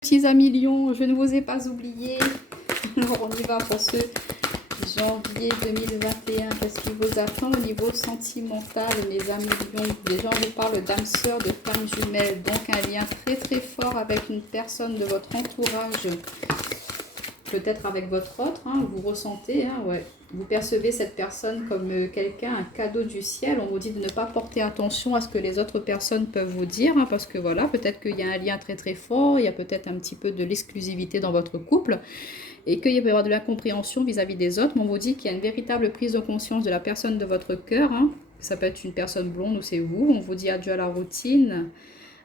Petits amis lions, je ne vous ai pas oublié. Alors on y va pour ce janvier 2021. Qu'est-ce qui vous attend au niveau sentimental, mes amis lions? Déjà on vous parle d'âme sœur, de femme jumelle. Donc un lien très très fort avec une personne de votre entourage. Peut-être avec votre autre, hein, vous ressentez, hein, ouais. Vous percevez cette personne comme quelqu'un, un cadeau du ciel. On vous dit de ne pas porter attention à ce que les autres personnes peuvent vous dire, hein, parce que voilà, peut-être qu'il y a un lien très très fort, il y a peut-être un petit peu de l'exclusivité dans votre couple, et qu'il peut y avoir de l'incompréhension vis-à-vis des autres, mais on vous dit qu'il y a une véritable prise de conscience de la personne de votre cœur, hein. Ça peut être une personne blonde ou c'est vous. On vous dit adieu à la routine.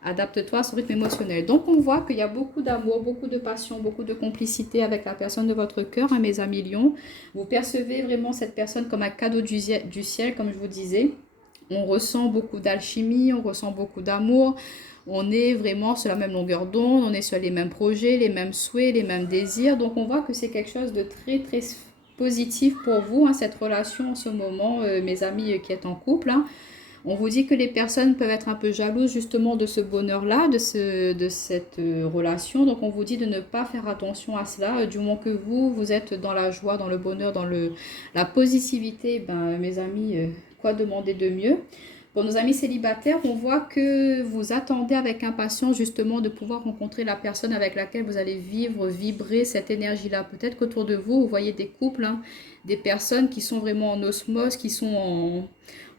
Adapte-toi à son rythme émotionnel. Donc, on voit qu'il y a beaucoup d'amour, beaucoup de passion, beaucoup de complicité avec la personne de votre cœur, hein, mes amis lions. Vous percevez vraiment cette personne comme un cadeau du ciel, comme je vous disais. On ressent beaucoup d'alchimie, on ressent beaucoup d'amour. On est vraiment sur la même longueur d'onde, on est sur les mêmes projets, les mêmes souhaits, les mêmes désirs. Donc, on voit que c'est quelque chose de très, très positif pour vous, hein, cette relation en ce moment, mes amis qui êtes en couple, hein. On vous dit que les personnes peuvent être un peu jalouses justement de ce bonheur-là, de cette relation. Donc on vous dit de ne pas faire attention à cela. Du moment que vous êtes dans la joie, dans le bonheur, dans la positivité, ben, mes amis, quoi demander de mieux? Pour nos amis célibataires, on voit que vous attendez avec impatience justement de pouvoir rencontrer la personne avec laquelle vous allez vivre, vibrer cette énergie-là. Peut-être qu'autour de vous, vous voyez des couples, hein, des personnes qui sont vraiment en osmose, qui sont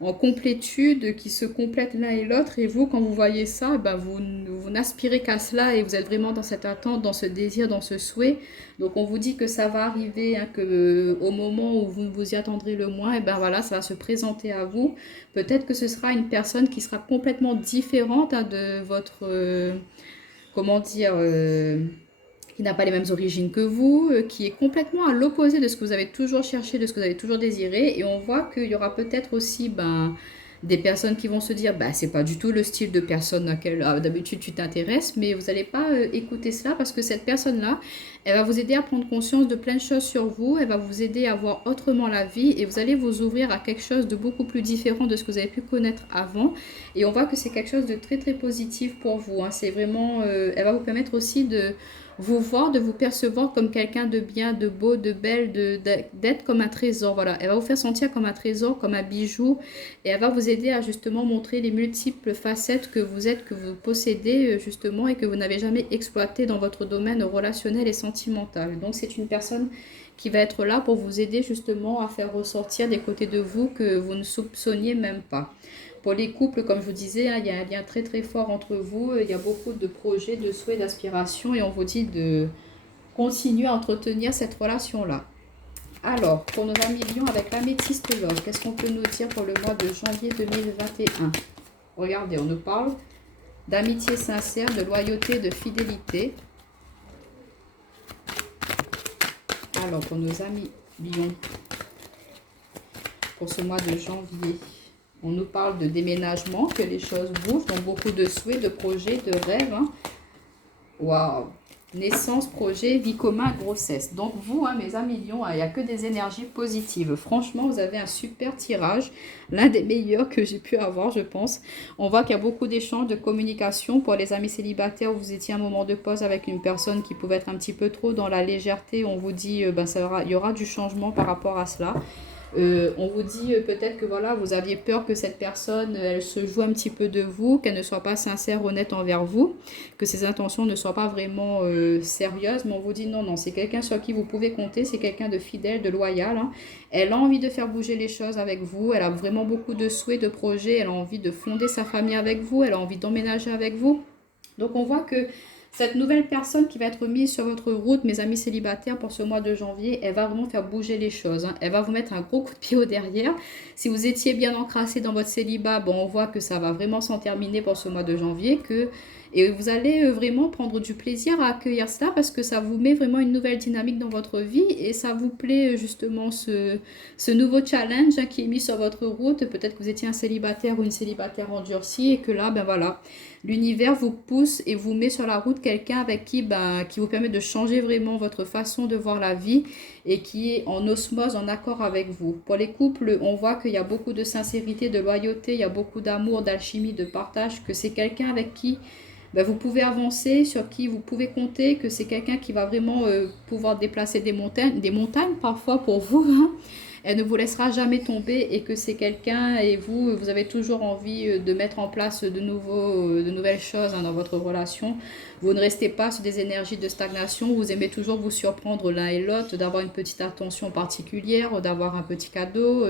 en complétude, qui se complètent l'un et l'autre. Et vous, quand vous voyez ça, ben vous n'aspirez qu'à cela et vous êtes vraiment dans cette attente, dans ce désir, dans ce souhait. Donc on vous dit que ça va arriver, hein, que au moment où vous vous y attendrez le moins, et ben voilà, ça va se présenter à vous. Peut-être que ce sera une personne qui sera complètement différente, hein, de votre, comment dire, qui n'a pas les mêmes origines que vous, qui est complètement à l'opposé de ce que vous avez toujours cherché, de ce que vous avez toujours désiré. Et on voit qu'il y aura peut-être aussi des personnes qui vont se dire c'est pas du tout le style de personne à laquelle d'habitude tu t'intéresses, mais vous n'allez pas écouter cela parce que cette personne-là, elle va vous aider à prendre conscience de plein de choses sur vous, elle va vous aider à voir autrement la vie et vous allez vous ouvrir à quelque chose de beaucoup plus différent de ce que vous avez pu connaître avant. Et on voit que c'est quelque chose de très très positif pour vous, hein. C'est vraiment, elle va vous permettre aussi de vous voir, de vous percevoir comme quelqu'un de bien, de beau, de belle, d'être comme un trésor. Voilà, elle va vous faire sentir comme un trésor, comme un bijou, et elle va vous aider à justement montrer les multiples facettes que vous êtes, que vous possédez justement, et que vous n'avez jamais exploité dans votre domaine relationnel et sentimental. Donc c'est une personne qui va être là pour vous aider justement à faire ressortir des côtés de vous que vous ne soupçonniez même pas. Pour les couples, comme je vous disais, hein, il y a un lien très très fort entre vous. Il y a beaucoup de projets, de souhaits, d'aspirations et on vous dit de continuer à entretenir cette relation-là. Alors, pour nos amis lions avec l'améthyste love, qu'est-ce qu'on peut nous dire pour le mois de janvier 2021? Regardez, on nous parle d'amitié sincère, de loyauté, de fidélité. Alors, pour nos amis lions, pour ce mois de janvier, on nous parle de déménagement, que les choses bougent, donc beaucoup de souhaits, de projets, de rêves, hein. Waouh! Naissance, projet, vie commune, grossesse. Donc vous, hein, mes amis lions, il n'y a que des énergies positives. Franchement, vous avez un super tirage, l'un des meilleurs que j'ai pu avoir, je pense. On voit qu'il y a beaucoup d'échanges, de communication. Pour les amis célibataires, vous étiez à un moment de pause avec une personne qui pouvait être un petit peu trop dans la légèreté. On vous dit, il y aura du changement par rapport à cela. On vous dit peut-être que voilà, vous aviez peur que cette personne, elle se joue un petit peu de vous, qu'elle ne soit pas sincère, honnête envers vous, que ses intentions ne soient pas vraiment sérieuses, mais on vous dit non, non, c'est quelqu'un sur qui vous pouvez compter, c'est quelqu'un de fidèle, de loyal, hein. Elle a envie de faire bouger les choses avec vous, elle a vraiment beaucoup de souhaits, de projets, elle a envie de fonder sa famille avec vous, elle a envie d'emménager avec vous. Donc on voit que cette nouvelle personne qui va être mise sur votre route, mes amis célibataires, pour ce mois de janvier, elle va vraiment faire bouger les choses, hein. Elle va vous mettre un gros coup de pied au derrière. Si vous étiez bien encrassé dans votre célibat, bon, on voit que ça va vraiment s'en terminer pour ce mois de janvier. Et vous allez vraiment prendre du plaisir à accueillir cela parce que ça vous met vraiment une nouvelle dynamique dans votre vie et ça vous plaît justement ce nouveau challenge, hein, qui est mis sur votre route. Peut-être que vous étiez un célibataire ou une célibataire endurcie et que là, ben voilà, l'univers vous pousse et vous met sur la route quelqu'un avec qui vous permet de changer vraiment votre façon de voir la vie et qui est en osmose, en accord avec vous. Pour les couples, on voit qu'il y a beaucoup de sincérité, de loyauté, il y a beaucoup d'amour, d'alchimie, de partage, que c'est quelqu'un avec qui ben, vous pouvez avancer, sur qui vous pouvez compter, que c'est quelqu'un qui va vraiment pouvoir déplacer des montagnes parfois pour vous, hein. Elle ne vous laissera jamais tomber et que c'est quelqu'un et vous avez toujours envie de mettre en place de nouvelles choses hein, dans votre relation. Vous ne restez pas sur des énergies de stagnation, vous aimez toujours vous surprendre l'un et l'autre, d'avoir une petite attention particulière, d'avoir un petit cadeau.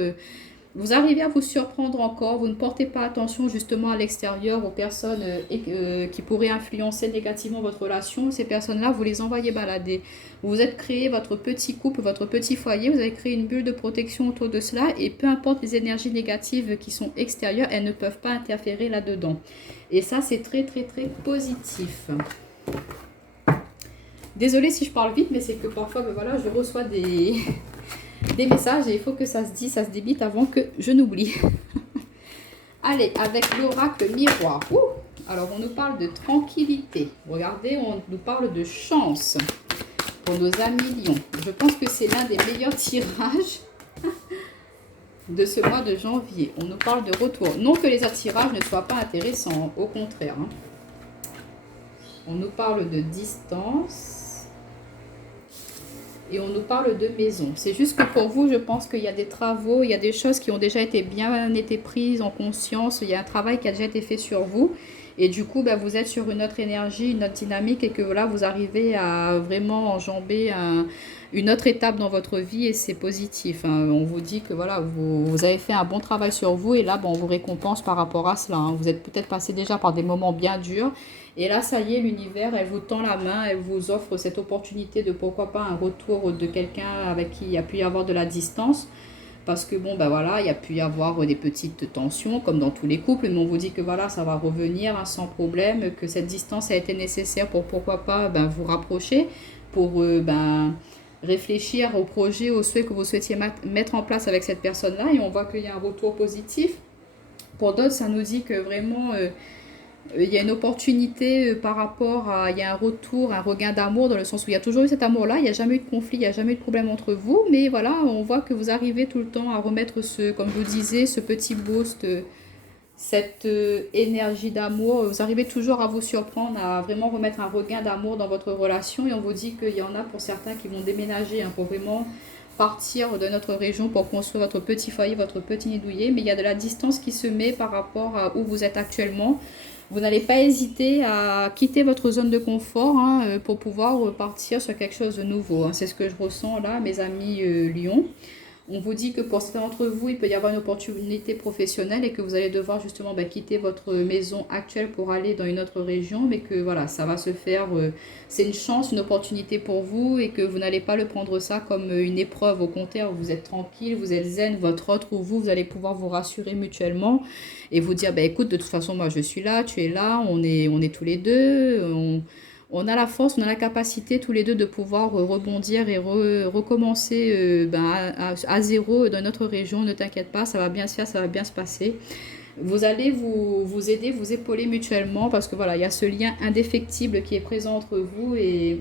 Vous arrivez à vous surprendre encore, vous ne portez pas attention justement à l'extérieur aux personnes qui pourraient influencer négativement votre relation. Ces personnes-là, vous les envoyez balader. Vous vous êtes créé votre petit couple, votre petit foyer, vous avez créé une bulle de protection autour de cela et peu importe les énergies négatives qui sont extérieures, elles ne peuvent pas interférer là-dedans. Et ça, c'est très très très positif. Désolée si je parle vite, mais c'est que parfois, ben voilà, je reçois des messages et il faut que ça se dise, ça se débite avant que je n'oublie. Allez, avec l'oracle miroir. Alors, on nous parle de tranquillité. Regardez, on nous parle de chance pour nos amis lions. Je pense que c'est l'un des meilleurs tirages de ce mois de janvier. On nous parle de retour. Non que les attirages ne soient pas intéressants, au contraire. Hein. On nous parle de distance. Et on nous parle de maison. C'est juste que pour vous, je pense qu'il y a des travaux, il y a des choses qui ont déjà bien été prises en conscience. Il y a un travail qui a déjà été fait sur vous. Et du coup, ben, vous êtes sur une autre énergie, une autre dynamique. Et que là, vous arrivez à vraiment enjamber une autre étape dans votre vie. Et c'est positif. Hein. On vous dit que voilà, vous avez fait un bon travail sur vous. Et là, bon, on vous récompense par rapport à cela. Hein. Vous êtes peut-être passé déjà par des moments bien durs. Et là, ça y est, l'univers, elle vous tend la main, elle vous offre cette opportunité de pourquoi pas un retour de quelqu'un avec qui il y a pu y avoir de la distance. Parce que bon, ben voilà, il y a pu y avoir des petites tensions, comme dans tous les couples, mais on vous dit que voilà, ça va revenir hein, sans problème, que cette distance a été nécessaire pour pourquoi pas ben, vous rapprocher, pour réfléchir au projet, au souhait que vous souhaitiez mettre en place avec cette personne-là. Et on voit qu'il y a un retour positif. Pour d'autres, ça nous dit que vraiment... il y a une opportunité par rapport à, il y a un retour, un regain d'amour dans le sens où il y a toujours eu cet amour-là, il n'y a jamais eu de conflit, il n'y a jamais eu de problème entre vous, mais voilà, on voit que vous arrivez tout le temps à remettre comme je vous disais, ce petit boost, cette énergie d'amour, vous arrivez toujours à vous surprendre, à vraiment remettre un regain d'amour dans votre relation et on vous dit qu'il y en a pour certains qui vont déménager hein, pour vraiment partir de notre région pour construire votre petit foyer, votre petit nid douillet, mais il y a de la distance qui se met par rapport à où vous êtes actuellement. Vous n'allez pas hésiter à quitter votre zone de confort hein, pour pouvoir partir sur quelque chose de nouveau. Hein. C'est ce que je ressens là, mes amis Lions. On vous dit que pour certains d'entre vous, il peut y avoir une opportunité professionnelle et que vous allez devoir justement quitter votre maison actuelle pour aller dans une autre région, mais que voilà, ça va se faire, c'est une chance, une opportunité pour vous et que vous n'allez pas le prendre ça comme une épreuve. Au contraire, vous êtes tranquille, vous êtes zen, votre autre ou vous allez pouvoir vous rassurer mutuellement et vous dire, écoute, de toute façon, moi je suis là, tu es là, on est tous les deux, on a la force, on a la capacité tous les deux de pouvoir rebondir et recommencer à zéro dans notre région. Ne t'inquiète pas, ça va bien se faire, ça va bien se passer. Vous allez vous aider, vous épauler mutuellement parce que voilà, il y a ce lien indéfectible qui est présent entre vous et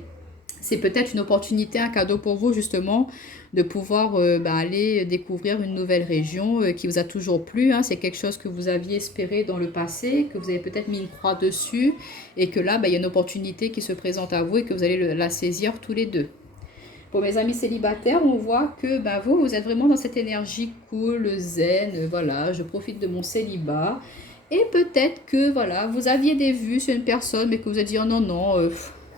c'est peut-être une opportunité, un cadeau pour vous justement de pouvoir aller découvrir une nouvelle région qui vous a toujours plu. Hein. C'est quelque chose que vous aviez espéré dans le passé, que vous avez peut-être mis une croix dessus et que là, il y a une opportunité qui se présente à vous et que vous allez la saisir tous les deux. Pour mes amis célibataires, on voit que vous êtes vraiment dans cette énergie cool, zen, voilà, je profite de mon célibat. Et peut-être que voilà, vous aviez des vues sur une personne, mais que vous avez dit oh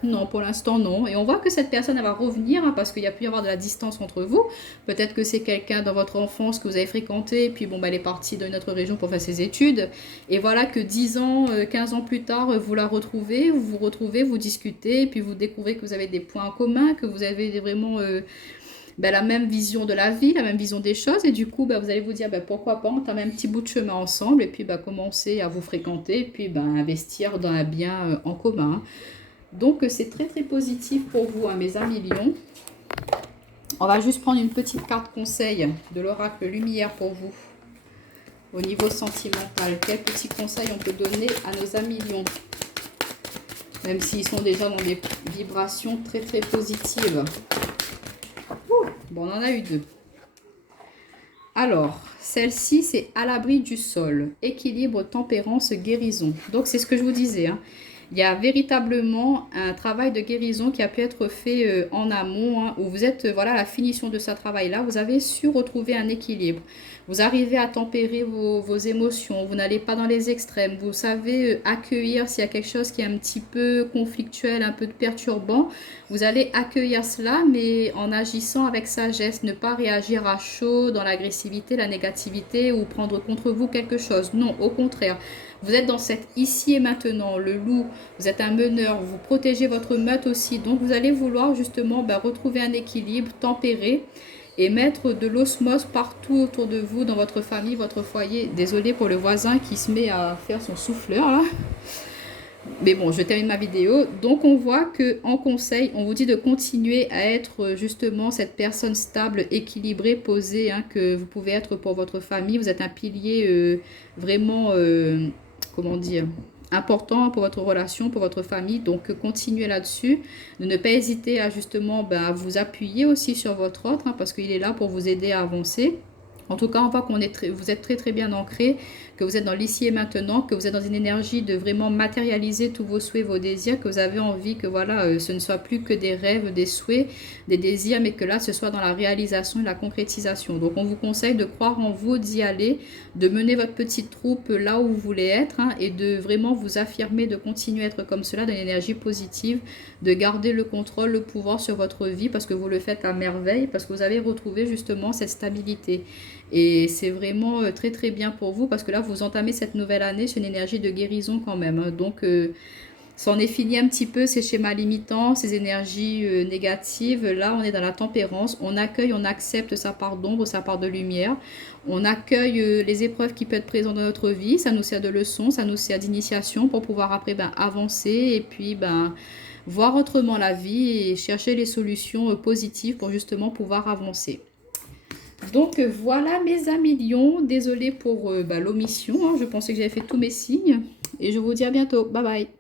non, pour l'instant non. Et on voit que cette personne elle va revenir hein, parce qu'il y a pu y avoir de la distance entre vous. Peut-être que c'est quelqu'un dans votre enfance que vous avez fréquenté, et puis elle est partie dans une autre région pour faire ses études. Et voilà que 10 ans, 15 ans plus tard, vous la retrouvez, vous discutez, et puis vous découvrez que vous avez des points en commun, que vous avez vraiment la même vision de la vie, la même vision des choses. Et du coup, vous allez vous dire pourquoi pas entamer un petit bout de chemin ensemble, et puis commencer à vous fréquenter, et puis investir dans un bien en commun. Donc, c'est très très positif pour vous, hein, mes amis lions. On va juste prendre une petite carte conseil de l'oracle lumière pour vous. Au niveau sentimental, quel petit conseil on peut donner à nos amis lions? Même s'ils sont déjà dans des vibrations très très positives. Bon, on en a eu deux. Alors, celle-ci, c'est à l'abri du sol. Équilibre, tempérance, guérison. Donc, c'est ce que je vous disais, hein. Il y a véritablement un travail de guérison qui a pu être fait en amont, hein, où vous êtes voilà, à la finition de ce travail-là. Vous avez su retrouver un équilibre. Vous arrivez à tempérer vos émotions. Vous n'allez pas dans les extrêmes. Vous savez accueillir s'il y a quelque chose qui est un petit peu conflictuel, un peu perturbant. Vous allez accueillir cela, mais en agissant avec sagesse. Ne pas réagir à chaud dans l'agressivité, la négativité ou prendre contre vous quelque chose. Non, au contraire. Vous êtes dans cette ici et maintenant, le loup, vous êtes un meneur, vous protégez votre meute aussi. Donc vous allez vouloir justement retrouver un équilibre, tempérer et mettre de l'osmose partout autour de vous, dans votre famille, votre foyer. Désolée pour le voisin qui se met à faire son souffleur là. Mais bon, je termine ma vidéo. Donc on voit que en conseil, on vous dit de continuer à être justement cette personne stable, équilibrée, posée, hein, que vous pouvez être pour votre famille. Vous êtes un pilier vraiment, comment dire, important pour votre relation, pour votre famille. Donc continuez là-dessus. De ne pas hésiter à justement à vous appuyer aussi sur votre autre, hein, parce qu'il est là pour vous aider à avancer. En tout cas, on voit qu'on est vous êtes très très bien ancré, que vous êtes dans l'ici et maintenant, que vous êtes dans une énergie de vraiment matérialiser tous vos souhaits, vos désirs, que vous avez envie que voilà, ce ne soit plus que des rêves, des souhaits, des désirs, mais que là, ce soit dans la réalisation et la concrétisation. Donc, on vous conseille de croire en vous, d'y aller, de mener votre petite troupe là où vous voulez être, hein, et de vraiment vous affirmer, de continuer à être comme cela, dans une énergie positive, de garder le contrôle, le pouvoir sur votre vie, parce que vous le faites à merveille, parce que vous avez retrouvé justement cette stabilité. Et c'est vraiment très très bien pour vous parce que là vous entamez cette nouvelle année sur une énergie de guérison quand même, hein. Donc c'en est fini un petit peu ces schémas limitants, ces énergies négatives. Là on est dans la tempérance, on accueille, on accepte sa part d'ombre, sa part de lumière. On accueille les épreuves qui peuvent être présentes dans notre vie, ça nous sert de leçon, ça nous sert d'initiation pour pouvoir après avancer et puis voir autrement la vie et chercher les solutions positives pour justement pouvoir avancer. Donc voilà mes amis lions, désolée pour l'omission, hein, je pensais que j'avais fait tous mes signes et je vous dis à bientôt, bye bye.